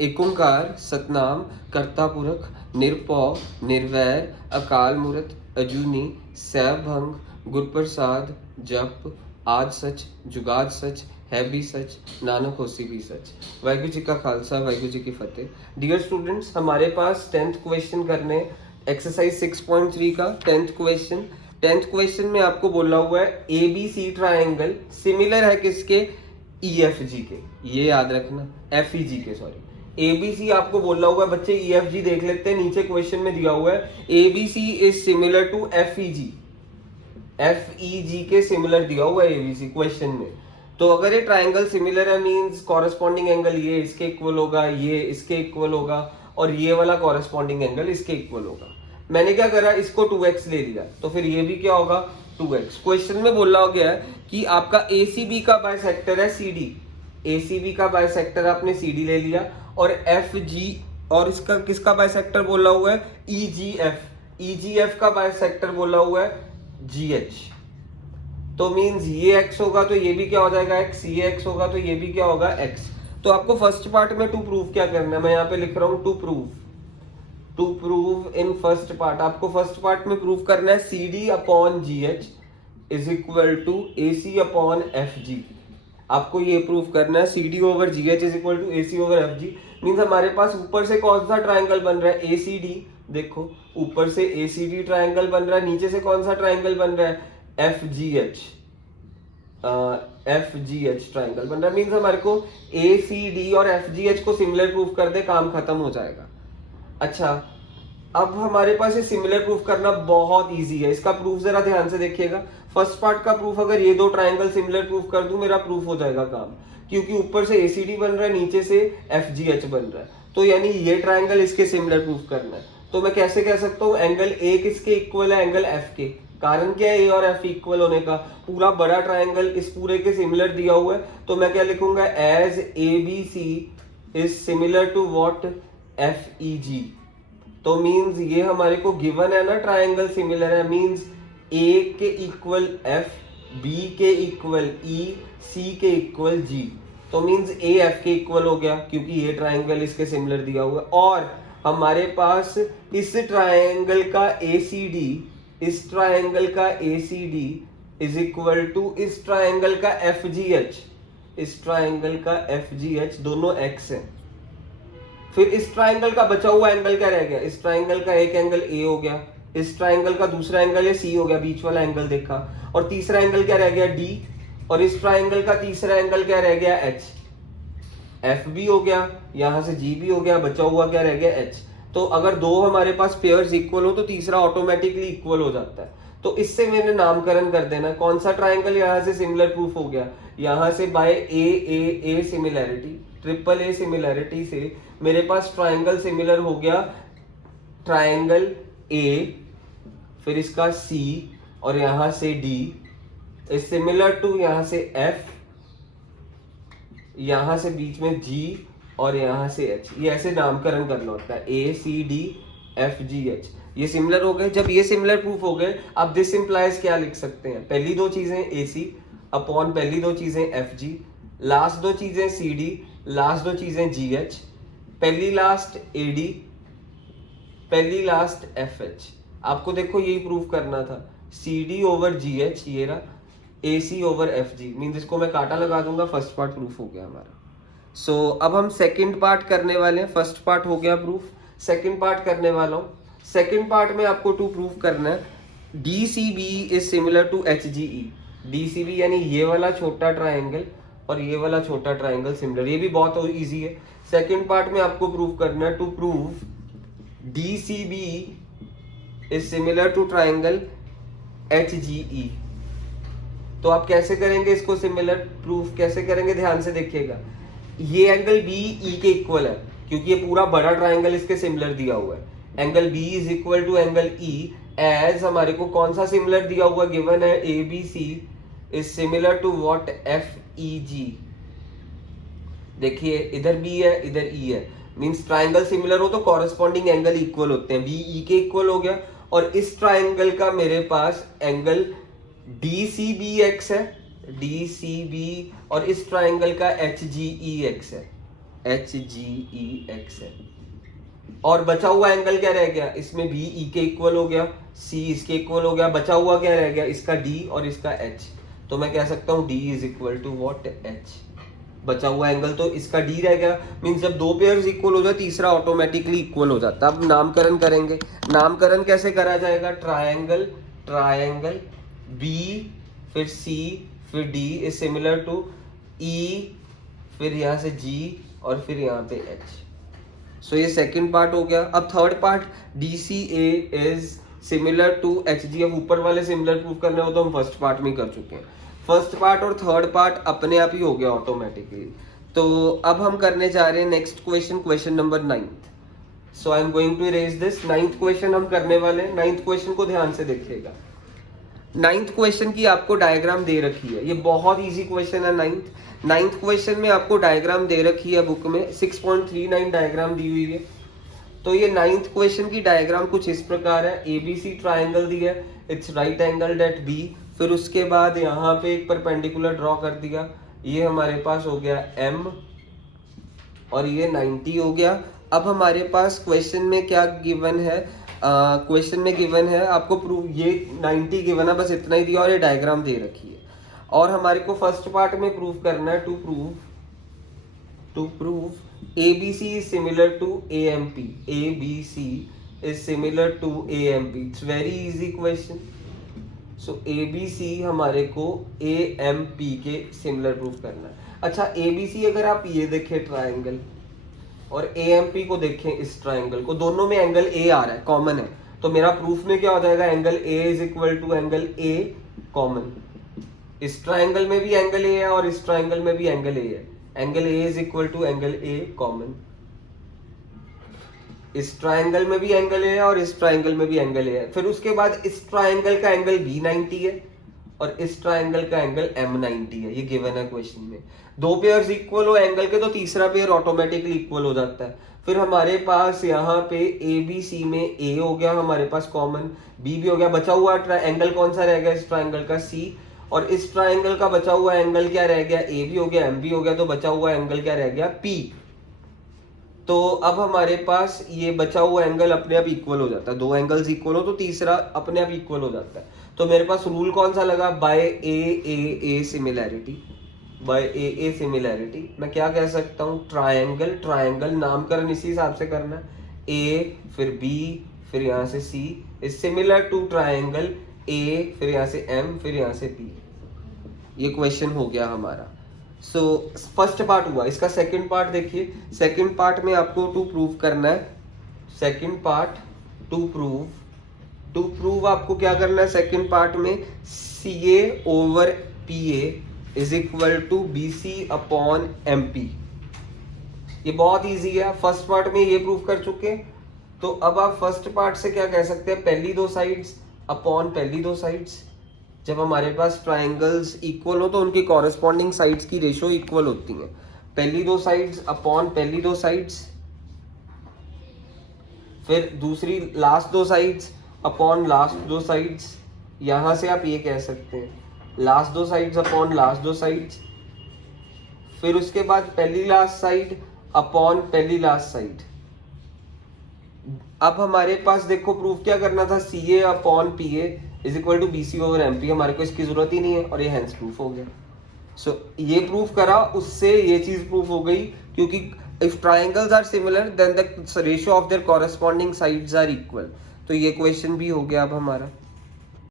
एक ओंकार सतनाम करता पुरख निरपौ निर्वैर अकाल मूरत अजूनी सैभंग गुरप्रसाद जप आद सच जुगाद सच है भी सच नानक होसी भी सच। वाहिगुरु जी का खालसा वाहिगुरु जी की फतेह। डियर स्टूडेंट्स, हमारे पास 10th क्वेश्चन करने एक्सरसाइज 6.3 का 10th क्वेश्चन। 10th क्वेश्चन में आपको बोला हुआ है A B C triangle similar है किसके, ई एफ जी के, ये याद रखना, एफ ई जी के, सॉरी एबीसी आपको बोला हुआ है बच्चे। ई एफ जी देख लेते हैं, नीचे क्वेश्चन में दिया हुआ है ABC is similar to F E G, F E G के सिमिलर दिया हुआ है एबीसी क्वेश्चन में। तो अगर ये ट्राइंगल सिमिलर है मींस कॉरेस्पॉन्डिंग एंगल ये इसके इक्वल होगा, ये इसके इक्वल होगा और ये वाला कॉरेस्पॉन्डिंग एंगल इसके इक्वल होगा। मैंने क्या करा, इसको 2x ले लिया, तो फिर ये भी क्या होगा 2x। क्वेश्चन में बोला गया है कि आपका एसीबी का बाइसेक्टर है सीडी, एसीबी का बाइसेक्टर आपने सीडी ले लिया और एफ जी, और इसका किसका बाइसेक्टर बोला हुआ है ईजीएफ, ईजीएफ का बाइसेक्टर बोला हुआ है जीएच। तो मींस ये x होगा तो ये भी क्या हो जाएगा x, ये x होगा तो ये भी क्या होगा x। तो आपको फर्स्ट पार्ट में टू प्रूव क्या करना है, मैं यहाँ पे लिख रहा हूं to prove in first part. आपको फर्स्ट पार्ट में प्रूव करना है C D upon G H is equal to A C upon F G. आपको ये प्रूव करना है C D over G H is equal to A C over F G. Means हमारे पास ऊपर से कौन सा ट्राइंगल बन रहा है ए सी डी, देखो ऊपर से ए सी डी ट्राइंगल बन रहा है, नीचे से कौन सा ट्राइंगल बन रहा है F G H, F G H triangle बन रहा है। मीन्स हमारे को ए सी डी और एफ जी एच को सिमिलर प्रूव कर दे, काम खत्म हो जाएगा। अच्छा, अब हमारे पास ये सिमिलर प्रूफ करना बहुत इजी है। इसका प्रूफ जरा ध्यान से देखिएगा। फर्स्ट पार्ट का प्रूफ अगर ये दो ट्राइंगल सिमिलर प्रूफ कर दूं मेरा प्रूफ हो जाएगा काम, क्योंकि ऊपर से एसीडी बन रहा है नीचे से एफजीएच बन रहा है, तो यानी ये ट्राइंगल इसके सिमिलर प्रूफ करना है। तो मैं कैसे कह सकता हूँ एंगल ए किसके इक्वल है, एंगल एफ के। कारण क्या है ए और एफ इक्वल होने का, पूरा बड़ा ट्राइंगल इस पूरे के सिमिलर दिया हुआ है, तो मैं क्या लिखूंगा as A B C is similar to what F E G. तो मींस ये हमारे को गिवन है ना ट्राइंगल सिमिलर है, मींस ए के इक्वल एफ, बी के इक्वल ई, सी के इक्वल जी। तो मींस ए एफ के इक्वल हो गया क्योंकि ये ट्राइंगल इसके सिमिलर दिया हुआ है। और हमारे पास इस ट्राइंगल का ए सी डी, इस ट्राइंगल का A C D is equal to इस ट्राइंगल का एफ जी एच, इस ट्राइंगल का एफ जी एच, दोनों एक्स है। फिर इस ट्राइंगल का बचा हुआ एंगल क्या रह गया, इस ट्राइंगल का एक एंगल ए हो गया, इस ट्राइंगल का दूसरा एंगल सी हो गया, बीच वाला एंगल देखा, और तीसरा एंगल क्या रह गया डी, और इस ट्राइंगल का तीसरा एंगल क्या रह गया एच। एफ भी हो गया, यहां से जी भी हो गया, बचा हुआ क्या रह गया एच। तो अगर दो हमारे पास पेयर्स इक्वल हो तो तीसरा ऑटोमेटिकली इक्वल हो जाता है। तो इससे मैंने नामकरण कर देना, कौन सा ट्राइंगल यहां से सिमिलर प्रूफ हो गया, यहां से by A similarity, triple A similarity से मेरे पास ट्राइंगल सिमिलर हो गया, ट्राइंगल ए, फिर इसका सी और यहां से डी इज सिमिलर टू यहां से एफ, यहां से बीच में जी और यहां से एच। ये ऐसे नामकरण करना होता है A C D F G H. ये सिमिलर हो गए। जब ये सिमिलर प्रूफ हो गए, अब दिस इंप्लाइज क्या लिख सकते हैं, पहली दो चीजें ए सी अपॉन पहली दो चीजें एफ जी, लास्ट दो चीजें सी डी, लास्ट दो चीजें जी एच, पहली लास्ट ए डी, पहली लास्ट एफ एच। आपको देखो यही प्रूफ करना था, C D over G H ये रहा, A C over F G. Means इसको मैं काटा लगा दूंगा, फर्स्ट पार्ट प्रूफ हो गया हमारा। सो अब हम सेकंड पार्ट करने वाले हैं। फर्स्ट पार्ट हो गया प्रूफ, सेकंड पार्ट करने वाला हूँ। सेकंड पार्ट में आपको टू प्रूफ करना है D C B is similar to H G E. D C B यानी ये वाला छोटा ट्राइंगल और ये वाला छोटा ट्राइंगल सिमिलर, ये भी बहुत इजी है। सेकंड पार्ट में आपको प्रूफ करना है to prove D C B is similar to triangle H G E. तो आप कैसे करेंगे इसको सिमिलर प्रूफ, कैसे करेंगे ध्यान से देखिएगा। ये एंगल बी ई के इक्वल है क्योंकि ये पूरा बड़ा ट्राइंगल इसके सिमिलर दिया हुआ है। Angle B is equal to angle E as हमारे को कौन सा सिमिलर दिया हुआ गिवन है A B C is similar to what F E G. देखिए इधर बी है इधर ई है, मींस ट्राइंगल सिमिलर हो तो कॉरेस्पॉन्डिंग एंगल इक्वल होते हैं। बी ई के इक्वल हो गया और इस ट्राइंगल का मेरे पास angle D C B X है, डी सी बी, और इस ट्राइंगल का एच जी ई एक्स है, HGEX है। और बचा हुआ एंगल क्या रह गया, इसमें भी E के इक्वल हो गया, C इसके इक्वल हो गया, बचा हुआ क्या रह गया, इसका D और इसका H। तो मैं कह सकता हूँ D is equal to what, H। बचा हुआ एंगल तो इसका D रह गया, मीन्स जब दो पेयर्स इक्वल हो जाए तीसरा ऑटोमेटिकली इक्वल हो जाता है। अब नामकरण करेंगे, नामकरण कैसे करा जाएगा, ट्रायंगल, ट्रायंगल B फिर C फिर D is similar to E, फिर यहाँ से G और फिर यहाँ पे H। सो ये सेकंड पार्ट हो गया। अब third part, DCA is similar to HG। अब ऊपर वाले सिमिलर प्रूव करने हो तो हम फर्स्ट पार्ट में कर चुके हैं। फर्स्ट पार्ट और थर्ड पार्ट अपने आप ही हो गया ऑटोमेटिकली। तो अब हम करने जा रहे हैं next question, question number 9th। So I am going to erase this. 9th question हम करने वाले हैं। 9th क्वेश्चन को ध्यान से देखिएगा। 9th क्वेश्चन की आपको डायग्राम दे रखी है, ये बहुत इजी क्वेश्चन है। 9th क्वेश्चन में आपको डायग्राम दे रखी है बुक में, 6.39 डायग्राम दी हुई है। तो ये 9th क्वेश्चन की डायग्राम कुछ इस प्रकार है। ABC ट्राइंगल दी है, it's right angle at B। फिर उसके बाद यहाँ पे एक परपेंडिकुलर ड्रॉ कर दिया, ये हमारे पास हो गया M और ये 90 हो गया। अब हमारे पास क्वेश्चन में क्या गिवन है, क्वेश्चन में गिवन है आपको प्रूव, ये 90 गिवन है, बस इतना ही दिया और ये डायग्राम दे रखी है। और हमारे को फर्स्ट पार्ट में प्रूव करना है, to prove ABC is similar to AMP, ABC is similar to AMP। It's very easy question। So ABC हमारे को AMP के सिमिलर प्रूव करना है। अच्छा, ABC अगर आप ये देखें ट्राइंगल और AMP को देखें इस ट्राइंगल को, दोनों में एंगल A आ रहा है, कॉमन है। तो मेरा प्रूफ में क्या हो जाएगा, angle A is equal to angle A common. इस ट्राइंगल में भी एंगल A है और इस ट्राइंगल में भी एंगल A है। Angle A is equal to angle A common. इस ट्राइंगल में भी एंगल A है और इस ट्राइंगल में भी एंगल A है। फिर उसके बाद इस ट्राइंगल का एंगल B 90 है और इस ट्राइंगल का एंगल M 90 है। ये गिवन है क्वेश्चन में। दो पेयर्स इक्वल हो एंगल के तो तीसरा पेयर ऑटोमेटिकली इक्वल हो जाता है। फिर हमारे पास यहाँ पे ABC में A हो गया हमारे पास कॉमन, B भी हो गया। बचा हुआ एंगल कौन सा रह गया इस ट्राइंगल का, C। और इस ट्राइंगल का बचा हुआ एंगल क्या रह गया, A भी हो गया, M भी हो गया। तो बचा हुआ एंगल क्या रह गया, P। तो अब हमारे पास ये बचा हुआ एंगल अपने आप इक्वल हो जाता है। दो एंगल्स इक्वल हो तो तीसरा अपने आप इक्वल हो जाता है। तो मेरे पास रूल कौन सा लगा, by A similarity. By A similarity मैं क्या कह सकता हूँ, ट्राइंगल, ट्राइंगल नामकरण इसी हिसाब से करना है, A फिर B फिर यहाँ से C is similar to triangle A फिर यहाँ से M फिर यहाँ से P। ये क्वेश्चन हो गया हमारा। सो फर्स्ट पार्ट हुआ। इसका सेकंड पार्ट देखिए। सेकंड पार्ट में आपको टू प्रूव करना है। सेकंड पार्ट टू प्रूव आपको क्या करना है सेकंड पार्ट में, CA over PA is equal to BC upon MP। ये बहुत इजी है, फर्स्ट पार्ट में ये प्रूव कर चुके। तो अब आप फर्स्ट पार्ट से क्या कह सकते हैं, पहली दो साइड्स अपॉन पहली दो साइड्स। जब हमारे पास ट्राइंगल्स इक्वल हो तो उनकी कॉरेस्पॉन्डिंग साइड्स की रेशो इक्वल होती है। पहली दो साइड्स अपॉन पहली दो साइड्स, फिर दूसरी लास्ट दो साइड्स अपॉन लास्ट दो साइड्स। यहां से आप ये कह सकते हैं लास्ट दो साइड्स अपॉन लास्ट दो साइड्स। फिर उसके बाद पहली लास्ट साइड अपॉन पहली लास्ट साइड। अब हमारे पास देखो प्रूफ क्या करना था, CA upon PA is equal to BC over MP। हमारे को इसकी जरूरत ही नहीं है और ये हेंस प्रूफ हो गया। सो ये प्रूफ करा, उससे ये चीज प्रूफ हो गई, क्योंकि if triangles are similar then the ratio of their corresponding sides are equal. तो ये क्वेश्चन भी हो गया अब हमारा।